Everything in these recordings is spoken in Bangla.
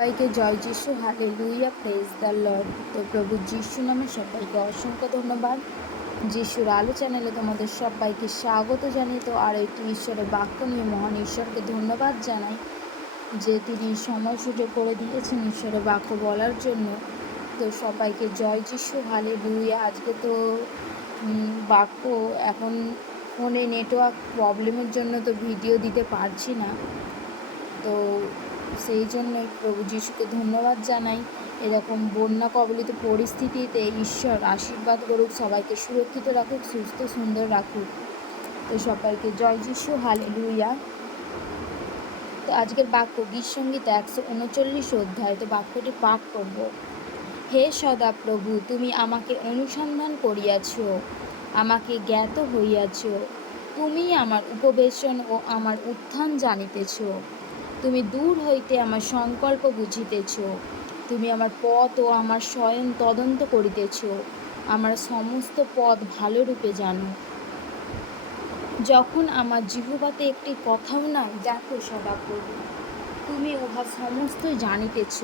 সবাইকে জয় Jishu, hallelujah, praise the Lord. তো প্রভু যিশু নামে সবাইকে অসংখ্য ধন্যবাদ। যিশুর আলো চ্যানেলে তোমাদের সবাইকে স্বাগত জানিয়ে তো আর একটি ঈশ্বরের বাক্য নিয়ে মহান ঈশ্বরকে ধন্যবাদ জানাই যে তিনি সময় সুযোগ করে দিয়েছেন ঈশ্বরের বাক্য বলার জন্য। তো সবাইকে জয় যিশু, হালেলুয়া। আজকে তো বাক্য এখন ফোনে নেটওয়ার্ক প্রবলেমের জন্য তো ভিডিও দিতে পারছি না, তো সেই জন্যই প্রভু যিশুকে ধন্যবাদ জানাই। এরকম বন্যা কবলিত পরিস্থিতিতে ঈশ্বর আশীর্বাদ করুক, সবাইকে সুরক্ষিত রাখুক, সুস্থ সুন্দর রাখুক। তো সবাইকে জয় যিশু, হালেলুয়া। তো আজকের বাক্য গীতসঙ্গীত 139 অধ্যায়। তো বাক্যটি পাঠ করব। হে সদা প্রভু, তুমি আমাকে অনুসন্ধান করিয়াছ, আমাকে জ্ঞাত হইয়াছ। তুমি আমার উপবেশন ও আমার উত্থান জানিতেছ। তুমি দূর হইতে আমার সংকল্প বুঝিতেছ। তুমি আমার পথ ও আমার শয়ন তদন্ত করিতেছ। আমার সমস্ত পথ ভালোরূপে জানো। যখন আমার জিহ্বাতে একটি কথাও নাই, দেখো সদাপ্রভু, তুমি উহা সমস্তই জানিতেছ।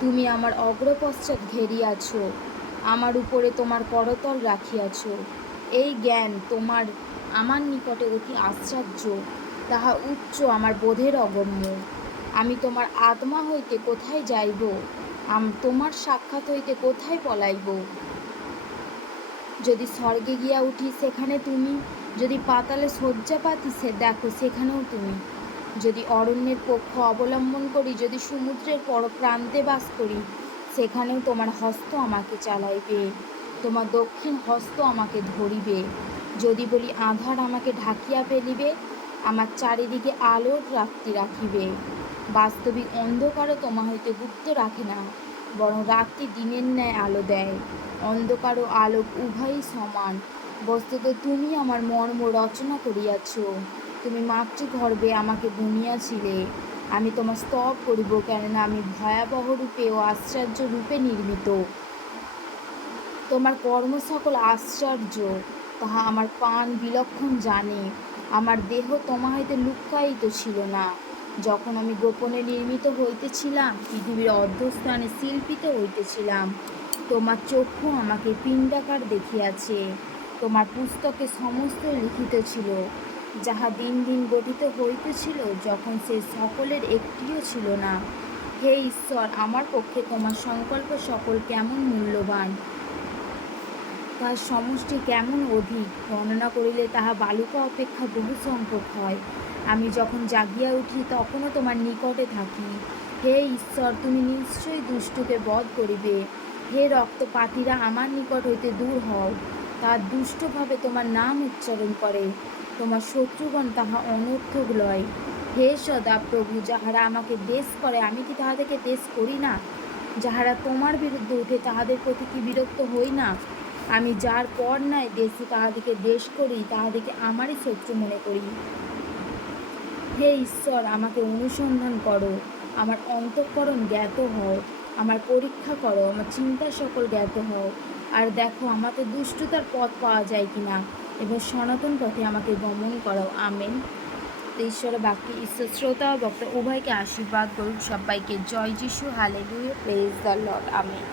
তুমি আমার অগ্রপশ্চাৎ ঘেরিয়াছ, আমার উপরে তোমার করতল রাখিয়াছ। এই জ্ঞান আমার নিকটে অতি আশ্চর্য, তাহা উচ্চ আমার বোধের অগম্য। আমি তোমার আত্মা হইতে কোথায় যাইব? তোমার সাক্ষাৎ হইতে কোথায় পলাইব? যদি স্বর্গে গিয়া উঠি, সেখানে তুমি। যদি পাতালে শয্যা পাতি, দেখো সেখানেও তুমি। যদি অরণ্যের পক্ষ অবলম্বন করি, যদি সমুদ্রের পরপ্রান্তে বাস করি, সেখানেও তোমার হস্ত আমাকে চালাইবে, তোমার দক্ষিণ হস্ত আমাকে ধরিবে। যদি বলি আঁধার আমাকে ঢাকিয়া ফেলিবে, আমার চারিদিকে আলোর রাত্রি রাখিবে। বাস্তবিক অন্ধকারও তোমা হইতে গুপ্ত রাখে না, বরং রাত্রি দিনের ন্যায় আলো দেয়। অন্ধকার ও আলোক উভয়ই সমান। বস্তুত তুমি আমার মর্ম রচনা করিয়াছ, তুমি মাতৃগর্ভে আমাকে বুনিয়াছিলে। আমি তোমার স্তব করিব, কেননা আমি ভয়াবহ রূপে ও আশ্চর্য রূপে নির্মিত। তোমার কর্ম সকল আশ্চর্য, তাহা আমার প্রাণ বিলক্ষণ জানে। আমার দেহ তোমা হইতে লুক্কায়িত ছিল না, যখন আমি গোপনে নির্মিত হইতেছিলাম, পৃথিবীর অর্ধস্থানে শিল্পিত হইতেছিলাম। তোমার চক্ষু আমাকে পিণ্ডাকার দেখিয়াছে। তোমার পুস্তকে সমস্ত লিখিত ছিল, যাহা দিন দিন গঠিত হইতেছিল, যখন সে সকলের একটিও ছিল না। হে ঈশ্বর, আমার পক্ষে তোমার সংকল্প সকল কেমন মূল্যবান, তাহার সমষ্টি কেমন অধিক! গণনা করিলে তাহা বালুকা অপেক্ষা বহু সংখ্যক হয়। আমি যখন জাগিয়া উঠি, তখনও তোমার নিকটে থাকি। হে ঈশ্বর, তুমি নিশ্চয়ই দুষ্টকে বধ করিবে। হে রক্তপাতীরা, আমার নিকট হইতে দূর হও। তাহার দুষ্টভাবে তোমার নাম উচ্চারণ করে, তোমার শত্রুগণ তাহা অনর্থক লয়। হে সদা প্রভু, যাহারা আমাকে দেশ করে, আমি কি তাহাদেরকে দেশ করি না? যাহারা তোমার বিরুদ্ধে উঠে, তাহাদের প্রতি কি বিরক্ত হই না? আমি যার পর নাই দেশে তাহাদিকে দেশ করি, তাহাদিকে আমারই শত্রু মনে করি। হে ঈশ্বর, আমাকে অনুসন্ধান করো, আমার অন্তঃকরণ জ্ঞাত হও। আমার পরীক্ষা করো, আমার চিন্তা সকল জ্ঞাত হও। আর দেখো আমাকে দুষ্টতার পথ পাওয়া যায় কিনা, এবং সনাতন পথে আমাকে গমন করো। আমেন। তো ঈশ্বরের বাক্যে ঈশ্বর শ্রোতা ও বক্তা উভয়কে আশীর্বাদ করুক। সবাইকে জয় Jishu, hallelujah, praise the Lord. Amen.